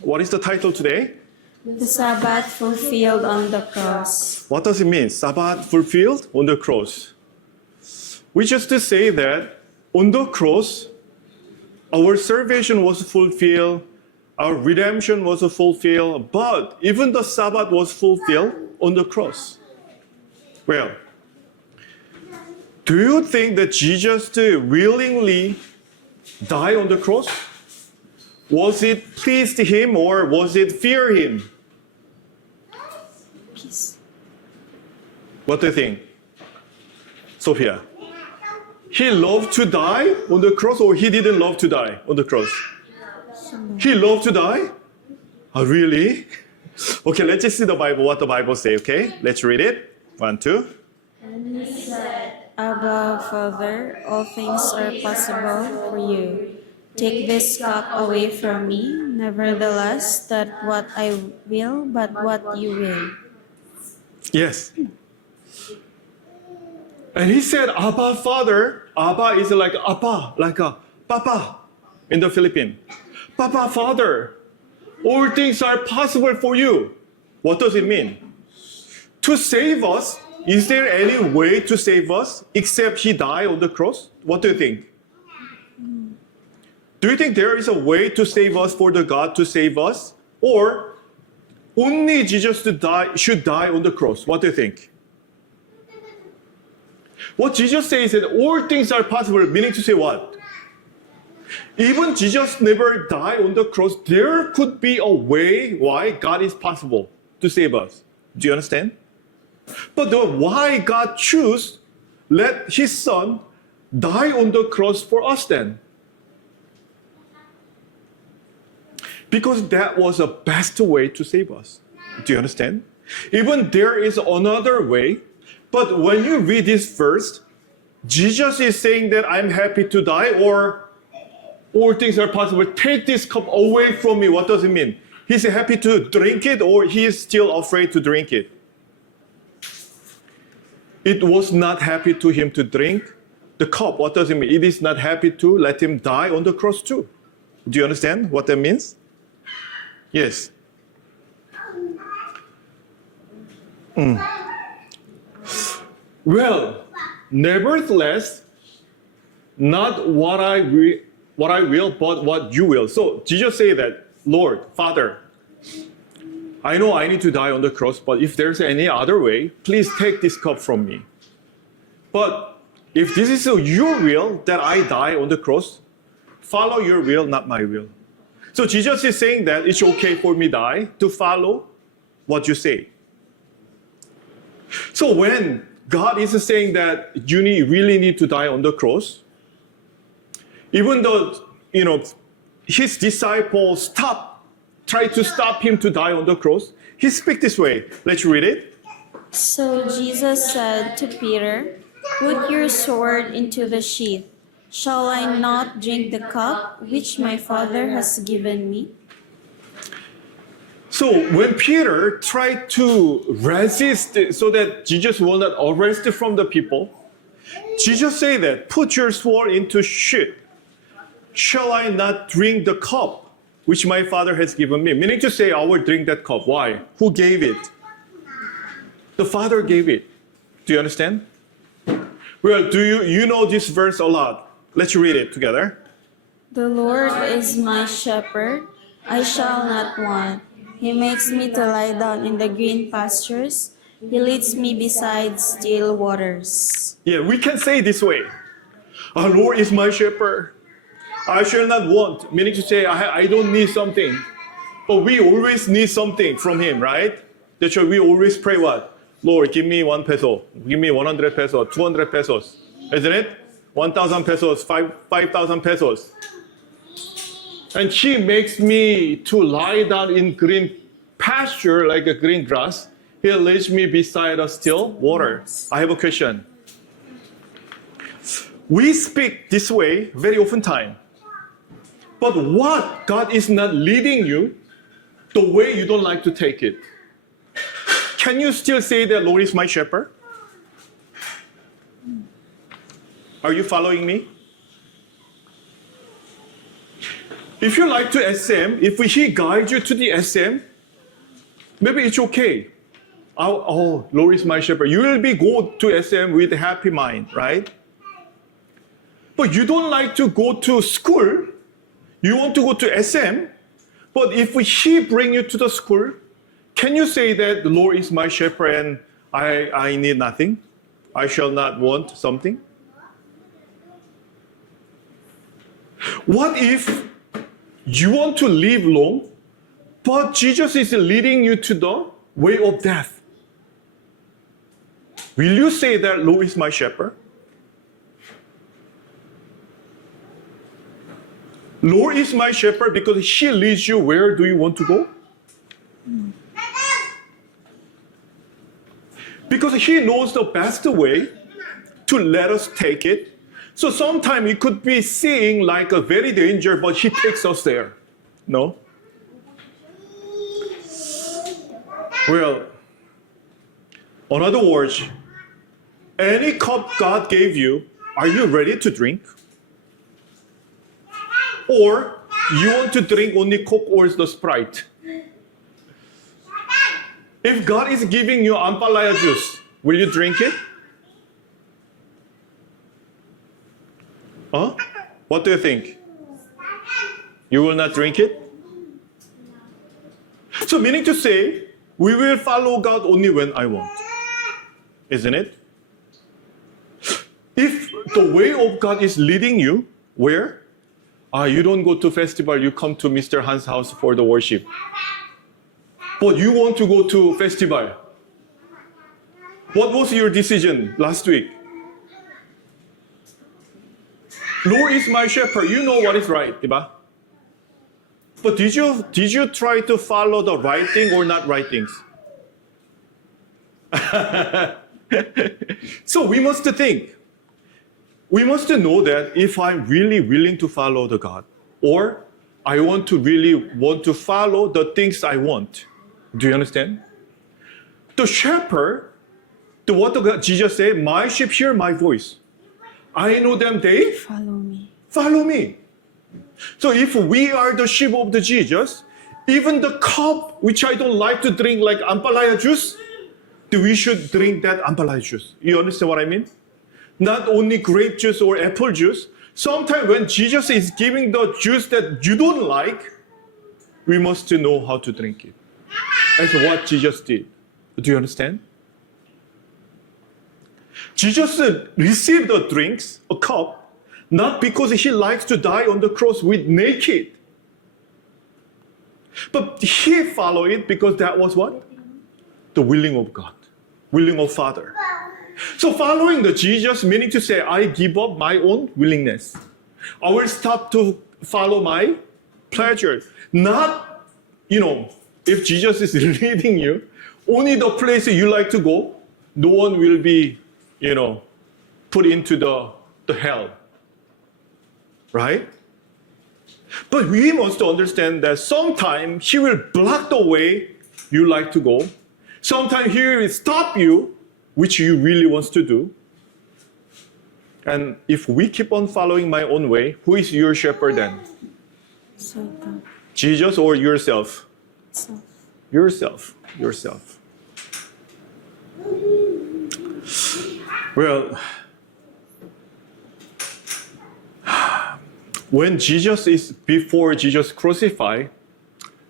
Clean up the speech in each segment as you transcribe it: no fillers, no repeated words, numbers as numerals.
What is the title today? The Sabbath fulfilled on the cross. What does it mean? Sabbath fulfilled on the cross. We just say that on the cross, our salvation was fulfilled, our redemption was fulfilled, but even the Sabbath was fulfilled on the cross. Well, do you think that Jesus willingly died on the cross? Was it pleased him or was it fear him? Peace. What do you think? Sophia? He loved to die on the cross or he didn't love to die on the cross? He loved to die? Oh, really? Okay, let's just see the Bible, what the Bible says, okay? Let's read it. 1, 2. And he said, Abba, Father, all things are possible for you. Take this cup away from me, nevertheless, not what I will, but what you will. Yes. And he said, Abba, Father. Abba is like Appa, like a Papa in the Philippines. Papa, Father, all things are possible for you. What does it mean? To save us, is there any way to save us except he died on the cross? What do you think? Do you think there is a way to save us for the God to save us? Or only Jesus should die on the cross? What do you think? What Jesus says is that all things are possible, meaning to say what? Even Jesus never died on the cross, there could be a way why God is possible to save us. Do you understand? But why God choose let his son die on the cross for us then? Because that was the best way to save us. Do you understand? Even there is another way, but when you read this verse, Jesus is saying that I'm happy to die or all things are possible. Take this cup away from me. What does it mean? He's happy to drink it or he is still afraid to drink it? It was not happy to him to drink the cup. What does it mean? It is not happy to let him die on the cross too. Do you understand what that means? Yes. Well, nevertheless, not what I will, but what you will. So Jesus said that, Lord, Father, I know I need to die on the cross, but if there's any other way, please take this cup from me. But if this is your will that I die on the cross, follow your will, not my will. So Jesus is saying that it's okay for me to follow what you say. So when God is saying that you really need to die on the cross, even though, his disciples try to stop him to die on the cross, he speaks this way. Let's read it. So Jesus said to Peter, Put your sword into the sheath. Shall I not drink the cup which my Father has given me? So when Peter tried to resist so that Jesus will not arrest from the people, Jesus said that, put your sword into sheath. Shall I not drink the cup which my Father has given me? Meaning to say, I will drink that cup. Why? Who gave it? The Father gave it. Do you understand? Well, do you know this verse a lot? Let's read it together. The Lord is my shepherd, I shall not want. He makes me to lie down in the green pastures. He leads me beside still waters. Yeah, we can say this way. Our Lord is my shepherd. I shall not want. Meaning to say, I don't need something. But we always need something from Him, right? That's why we always pray what? Lord, give me 1 peso. Give me 100 pesos, 200 pesos. Isn't it? 1,000 pesos, 5,000 pesos. And He makes me to lie down in green pasture like a green grass. He leads me beside a still water. I have a question. We speak this way very often time. But what God is not leading you the way you don't like to take it? Can you still say that Lord is my shepherd? Are you following me? If you like to SM, if he guides you to the SM, maybe it's okay. Oh, Lord is my shepherd. You will be go to SM with a happy mind, right? But you don't like to go to school. You want to go to SM. But if he bring you to the school, can you say that the Lord is my shepherd and I need nothing? I shall not want something? What if you want to live long, but Jesus is leading you to the way of death? Will you say that Lord is my shepherd? Lord is my shepherd because he leads you where do you want to go? Because he knows the best way to let us take it. So sometimes it could be seeing like a very danger, but he takes us there. No? Well, in other words, any cup God gave you, are you ready to drink? Or you want to drink only Coke or the Sprite? If God is giving you ampalaya juice, will you drink it? Huh? What do you think? You will not drink it? So meaning to say, we will follow God only when I want. Isn't it? If the way of God is leading you, where? You don't go to festival, you come to Mr. Han's house for the worship. But you want to go to festival. What was your decision last week? Lord is my shepherd. You know what is right, diba? But did you try to follow the right thing or not right things? So we must think. We must know that if I'm really willing to follow the God, or I really want to follow the things I want. Do you understand? The shepherd, what Jesus said, my sheep hear my voice. I know them, they follow me. So if we are the sheep of the Jesus, even the cup which I don't like to drink like ampalaya juice, we should drink that ampalaya juice. You understand what I mean? Not only grape juice or apple juice. Sometimes when Jesus is giving the juice that you don't like, we must know how to drink it. That's what Jesus did. Do you understand? Jesus received the drinks, a cup, not because he likes to die on the cross with naked. But he followed it because that was what? The willing of God, willing of Father. So following the Jesus meaning to say, I give up my own willingness. I will stop to follow my pleasure. Not, if Jesus is leading you, only the place you like to go, no one will be, put into the hell. Right? But we must understand that sometimes he will block the way you like to go. Sometimes he will stop you, which you really want to do. And if we keep on following my own way, who is your shepherd then? Satan. Jesus or yourself? Yourself. Well, before Jesus crucified,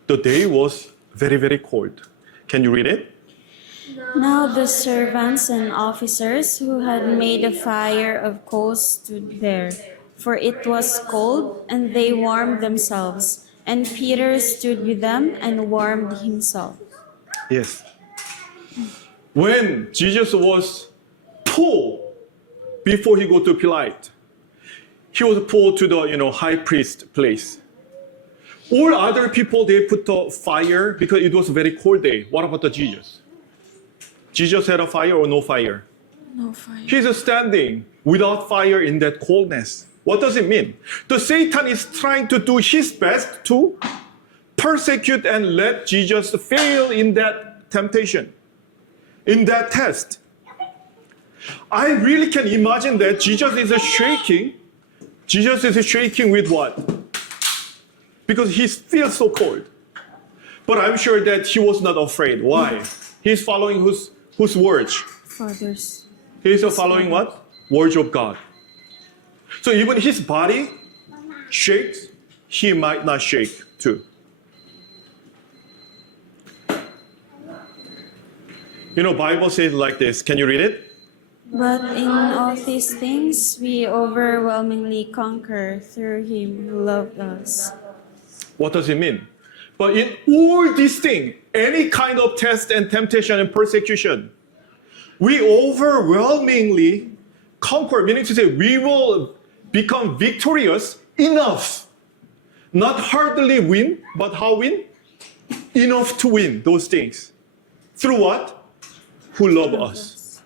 the day was very, very cold. Can you read it? Now the servants and officers who had made a fire of coals stood there, for it was cold, and they warmed themselves. And Peter stood with them and warmed himself. Yes. When Jesus was pulled before he go to Pilate, he was pulled to the high priest place. All other people, they put the fire because it was a very cold day. What about the Jesus? Jesus had a fire or no fire? No fire. He's standing without fire in that coldness. What does it mean? The Satan is trying to do his best to persecute and let Jesus fail in that temptation, in that test. I really can imagine that Jesus is shaking. Jesus is shaking with what? because he feels so cold. But I'm sure that he was not afraid. Why? He's following whose words? Fathers. He's following what? Words of God. So even his body shakes, he might not shake too. Bible says like this. Can you read it? But in all these things we overwhelmingly conquer through him who loved us. What does it mean? But in all these things, any kind of test and temptation and persecution, we overwhelmingly conquer, meaning to say we will become victorious enough. Not hardly win, but how win? Enough to win those things. Through what? Who love us.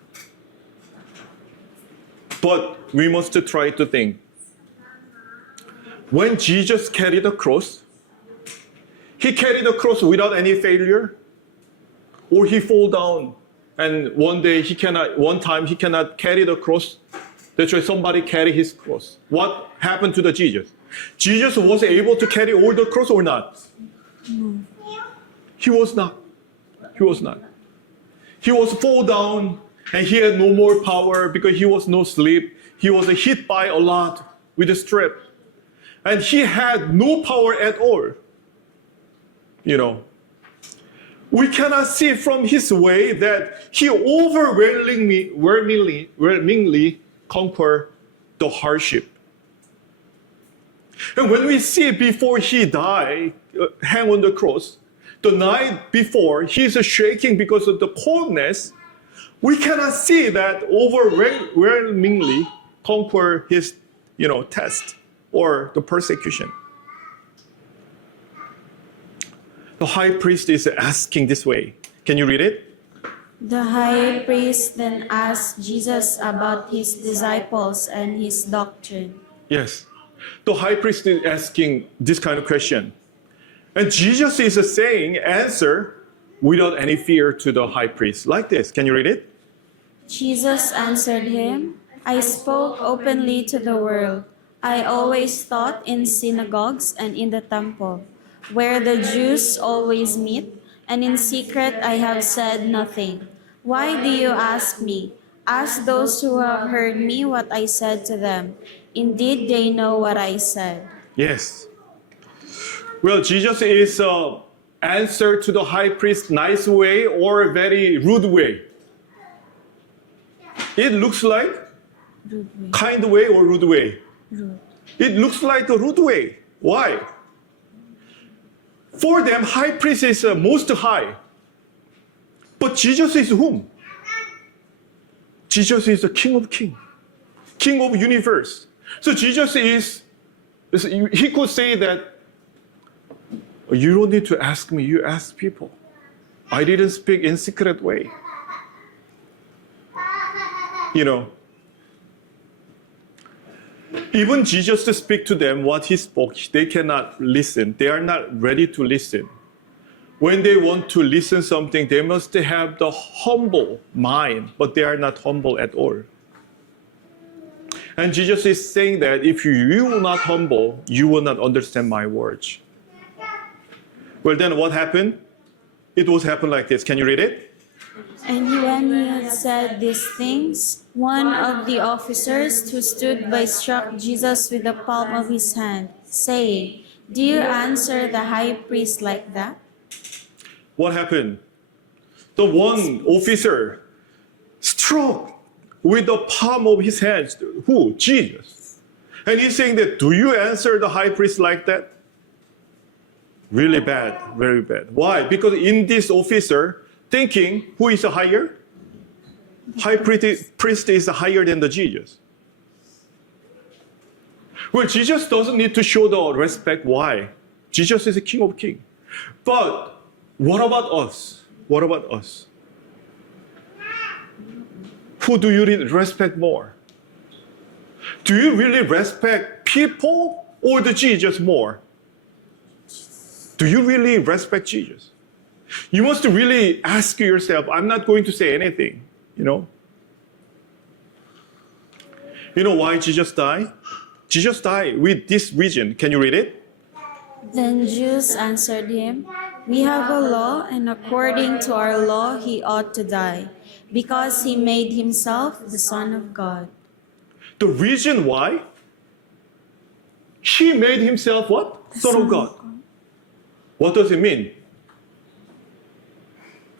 But we must try to think. When Jesus carried the cross, he carried the cross without any failure, or he fall down and one time he cannot carry the cross. That's why somebody carry his cross. What happened to the Jesus? Jesus was able to carry all the cross or not? He was not. He was not. He was fall down and he had no more power because he was no sleep. He was hit by a lot with a strap. And he had no power at all. We cannot see from his way that he overwhelmingly conquered the hardship. And when we see before he died, hang on the cross, the night before, he's shaking because of the coldness. We cannot see that overwhelmingly conquer his, test or the persecution. The high priest is asking this way. Can you read it? The high priest then asked Jesus about his disciples and his doctrine. Yes. The high priest is asking this kind of question. And Jesus is saying answer without any fear to the high priest. Like this. Can you read it? Jesus answered him, I spoke openly to the world. I always taught in synagogues and in the temple, where the Jews always meet, and in secret I have said nothing. Why do you ask me? Ask those who have heard me what I said to them. Indeed, they know what I said. Yes. Well, Jesus is answer to the high priest nice way or very rude way. It looks like Rude way. kind way or rude way. Rude. It looks like a rude way. Why? For them, high priest is most high. But Jesus is whom? Jesus is the King of Kings, King of universe. So Jesus is, he could say that, you don't need to ask me, you ask people. I didn't speak in secret way. Even Jesus to speak to them what he spoke, they cannot listen. They are not ready to listen. When they want to listen something, they must have the humble mind, but they are not humble at all. And Jesus is saying that if you are not humble, you will not understand my words. Well, then what happened? It was happen like this. Can you read it? And when he had said these things, one of the officers who stood by struck Jesus with the palm of his hand, saying, Do you answer the high priest like that? What happened? The one officer struck with the palm of his hands. Who? Jesus. And he's saying that, do you answer the high priest like that? Really bad, very bad. Why? Because in this officer, thinking, who is higher? High priest is higher than the Jesus. Well, Jesus doesn't need to show the respect. Why? Jesus is the King of Kings. But what about us? What about us? Who do you really respect more? Do you really respect people or the Jesus more? Do you really respect Jesus? You must really ask yourself, I'm not going to say anything, You know why Jesus died? Jesus died with this reason. Can you read it? Then Jews answered him, "We have a law, and according to our law he ought to die, because he made himself the Son of God." The reason why he made himself what? Son of God. What does it mean?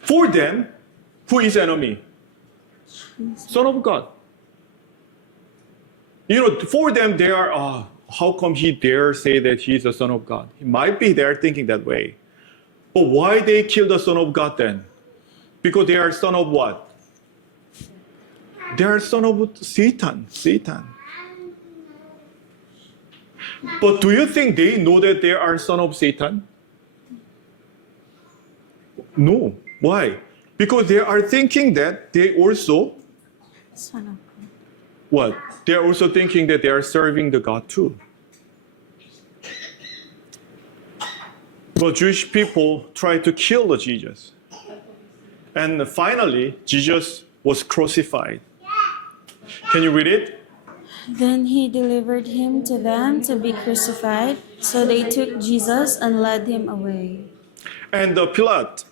For them, who is enemy? Son of God. You know, for them, they are, how come he dare say that he is the Son of God? He might be there thinking that way. But why they kill the Son of God then? Because they are son of what? They are son of Satan. Satan. But do you think they know that they are son of Satan? No. Why? Because they are thinking that they also, Son of God. what? They are also thinking that they are serving the God too. But Jewish people tried to kill the Jesus. And finally, Jesus was crucified. Can you read it? Then he delivered him to them to be crucified. So they took Jesus and led him away. And the Pilate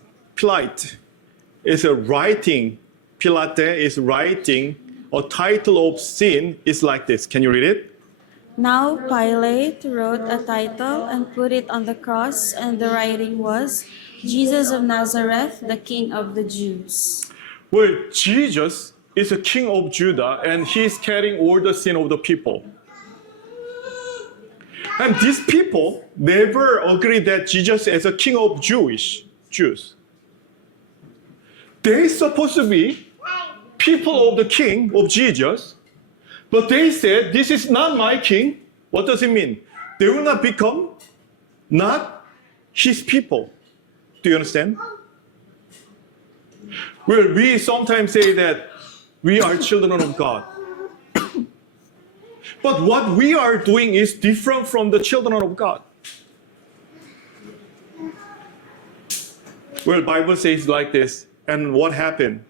is writing a title of sin is like this. Can you read it? Now Pilate wrote a title and put it on the cross, and the writing was, "Jesus of Nazareth, the King of the Jews." Well, Jesus is a king of Judah and he's carrying all the sin of the people. And these people never agree that Jesus is a king of Jews. They're supposed to be people of the king of Jesus, but they said, this is not my king. What does it mean? They will not become not his people. Do you understand? Well, we sometimes say that we are children of God. But what we are doing is different from the children of God. Well, Bible says like this, and what happened?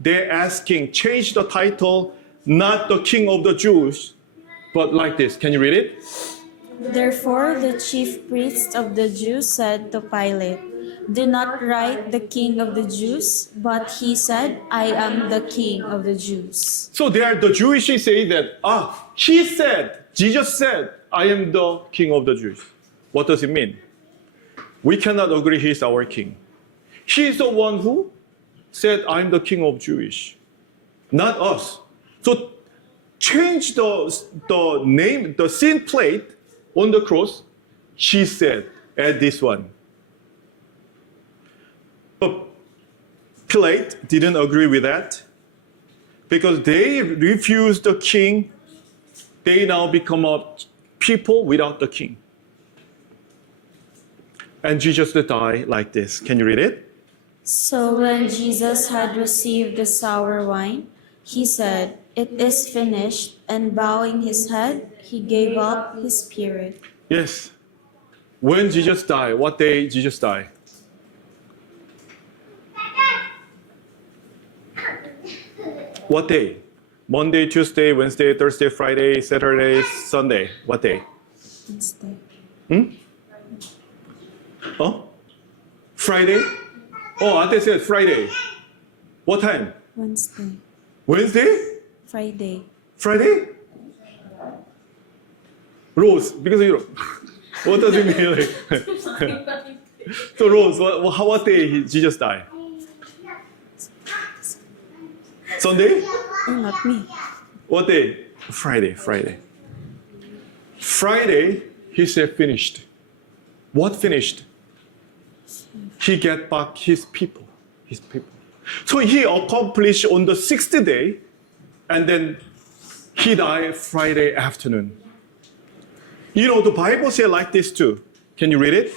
They're asking, change the title, not the King of the Jews, but like this. Can you read it? Therefore the chief priests of the Jews said to Pilate, "Do not write the King of the Jews," but he said, "I am the King of the Jews." So the Jewish say that, Jesus said, I am the King of the Jews. What does it mean? We cannot agree he's our king. He's the one who said, I'm the King of Jewish, not us. So change the name, the sin plate on the cross. He said, add this one. But Pilate didn't agree with that because they refused the king. They now become a people without the king. And Jesus died like this. Can you read it? So when Jesus had received the sour wine, he said, "It is finished," and bowing his head, he gave up his spirit. Yes. When Jesus died, what day Jesus died? What day? Monday, Tuesday, Wednesday, Thursday, Friday, Saturday, Sunday. What day? Wednesday. Oh? Friday? Oh, Ate said Friday. What time? Wednesday. Wednesday? Friday. Friday? Rose, because you know, what does it mean? Like, so Rose, what day Jesus died? Sunday? Oh, not me. What day? Friday. Friday, he said finished. What finished? He get back his people. So he accomplished on the sixth day, and then he died Friday afternoon. You know, the Bible says like this too. Can you read it?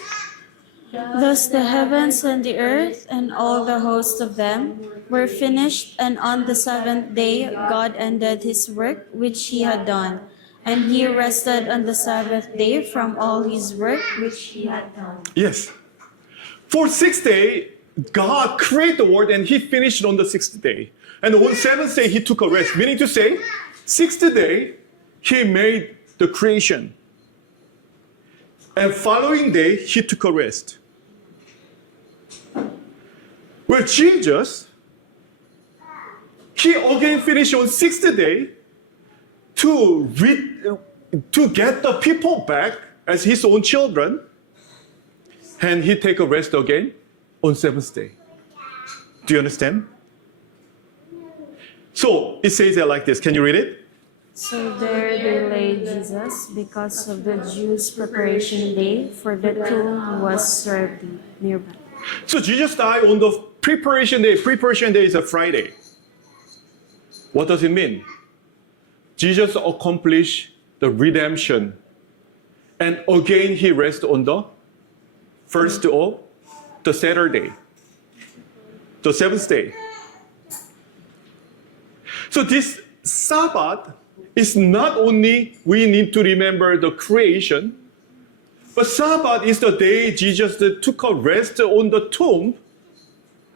Thus the heavens and the earth and all the hosts of them were finished, and on the seventh day God ended his work which he had done, and he rested on the Sabbath day from all his work which he had done. Yes. For 6 days, God created the world and he finished on the sixth day. And on the seventh day, he took a rest. Meaning to say, sixth day, he made the creation. And following day, he took a rest. Well, Jesus, he again finished on sixth day to get the people back as his own children, and he take a rest again on seventh day. Do you understand? So it says it like this. Can you read it? So there they laid Jesus because of the Jews' preparation day, for the tomb was served nearby. So Jesus died on the preparation day. Preparation day is a Friday. What does it mean? Jesus accomplished the redemption. And again, he rests on the first of the Saturday, the seventh day. So this Sabbath is not only we need to remember the creation, but Sabbath is the day Jesus took a rest on the tomb.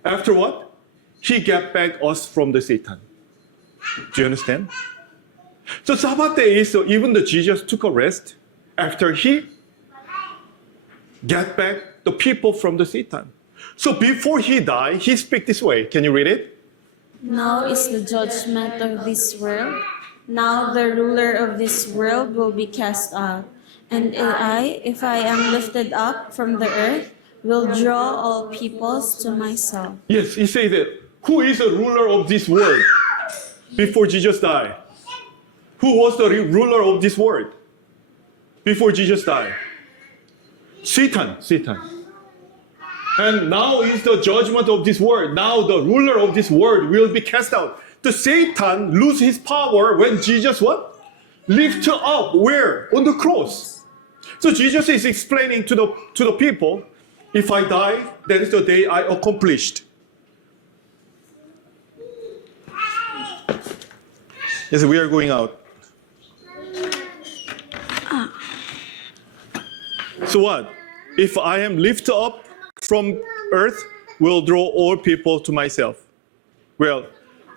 After what? He got back us from the Satan. Do you understand? So Sabbath day is even the Jesus took a rest after he got back the people from the Satan. So before he died, he speak this way. Can you read it? Now is the judgment of this world. Now the ruler of this world will be cast out. And I, if I am lifted up from the earth, will draw all peoples to myself. Yes, he says that. Who is the ruler of this world before Jesus died? Who was the ruler of this world before Jesus died? Satan. And now is the judgment of this world. Now the ruler of this world will be cast out. The Satan lose his power when Jesus what? Lift up where? On the cross. So Jesus is explaining to the people, if I die, that is the day I accomplished. Yes, we are going out. So what? If I am lifted up from earth, will draw all people to myself. Well,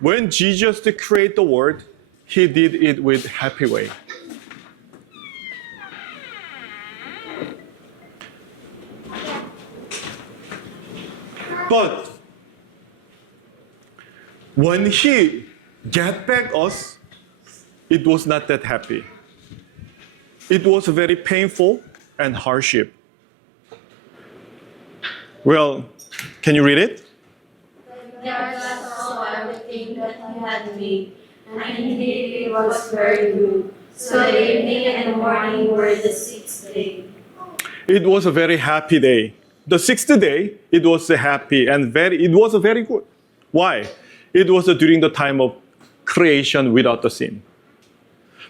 when Jesus created the world, he did it with happy way. But when he got back us, it was not that happy. It was very painful and hardship. Well, can you read it? There was also everything that he had made, and indeed it was very good. So the evening and the morning were the sixth day. It was a very happy day. The sixth day, it was happy and it was very good. Why? It was during the time of creation without the sin.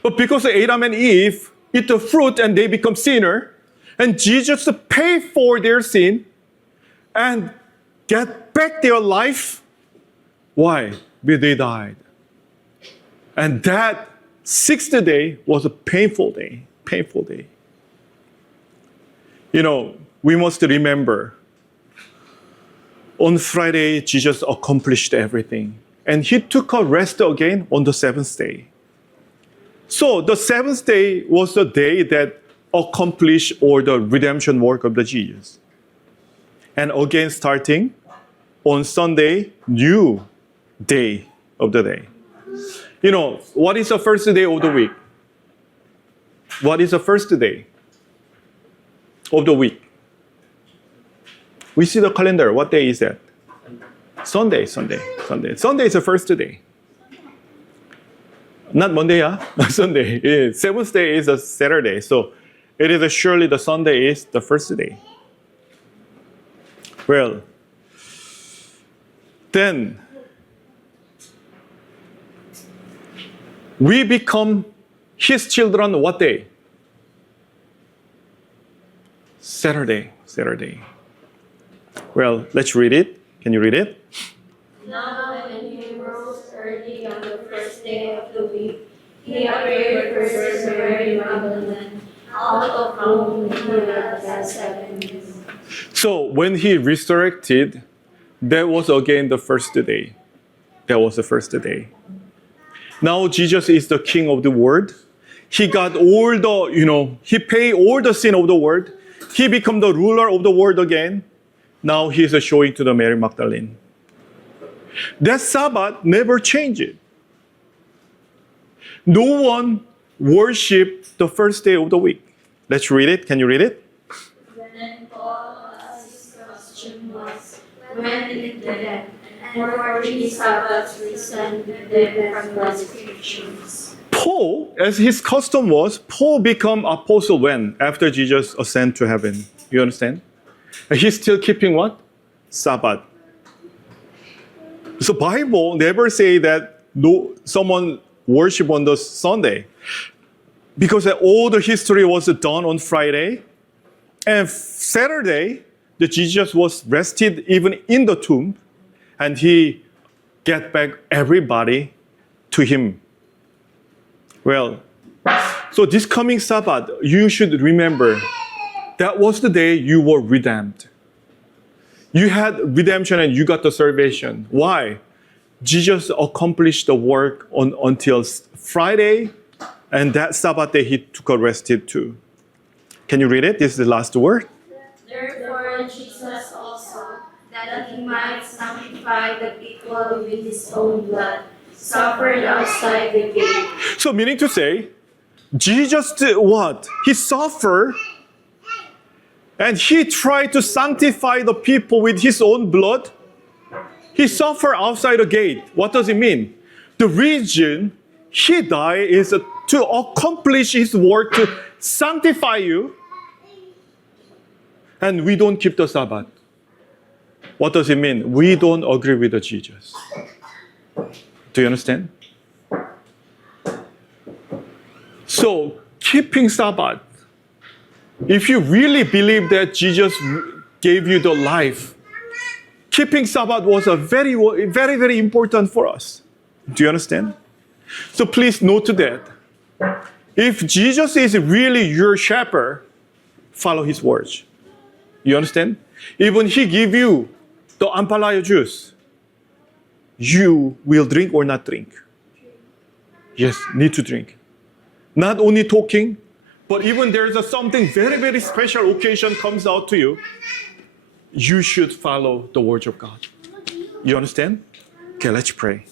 But because Adam and Eve eat the fruit and they become sinner, and Jesus paid for their sin and get back their life. Why? Because they died. And that sixth day was a painful day. Painful day. You know, we must remember, on Friday, Jesus accomplished everything. And he took a rest again on the seventh day. So the seventh day was the day that accomplished all the redemption work of the Jesus. And again, starting on Sunday, new day of the day. You know, what is the first day of the week? What is the first day of the week? We see the calendar. What day is that? Sunday. Sunday is the first day. Not Monday, Sunday. Seventh day is a Saturday. So it is surely the Sunday is the first day. Well, then we become his children what day? Saturday. Well, let's read it. Can you read it? Now when he rose early on the first day of the week, he appeared first to Mary Magdalene, out of whom he had 7 days. So when he resurrected, that was again the first day. That was the first day. Now Jesus is the King of the world. He got all the, he paid all the sin of the world. he become the ruler of the world again. Now he is showing to the Mary Magdalene. That Sabbath never changed. No one worshiped the first day of the week. Let's read it. Can you read it? Then Paul, as his custom was, went into them, and for 3 Sabbaths listened with them from the scriptures. Paul, as his custom was, Paul became apostle when? After Jesus ascended to heaven. You understand? And he's still keeping what? Sabbath. So Bible never say that someone worship on the Sunday. Because all the history was done on Friday. And Saturday, the Jesus was rested even in the tomb. And he get back everybody to him. Well, so this coming Sabbath, you should remember that was the day you were redeemed. You had redemption and you got the salvation. Why? Jesus accomplished the work until Friday, and that Sabbath day he took a rested too. Can you read it? This is the last word. Therefore Jesus also, that he might sanctify the people with his own blood, suffered outside the gate. So meaning to say, Jesus did what? He suffered and he tried to sanctify the people with his own blood. He suffered outside the gate. What does it mean? The reason he died is to accomplish his work to sanctify you. And we don't keep the Sabbath. What does it mean? We don't agree with the Jesus. Do you understand? So, keeping Sabbath, if you really believe that Jesus gave you the life, keeping Sabbath was a very, very, very important for us. Do you understand? So please note that. If Jesus is really your shepherd, follow his words. You understand? Even he give you the ampalaya juice, you will drink or not drink. Yes, need to drink. Not only talking, but even there's something very, very special occasion comes out to you, you should follow the words of God. You understand? Okay, let's pray.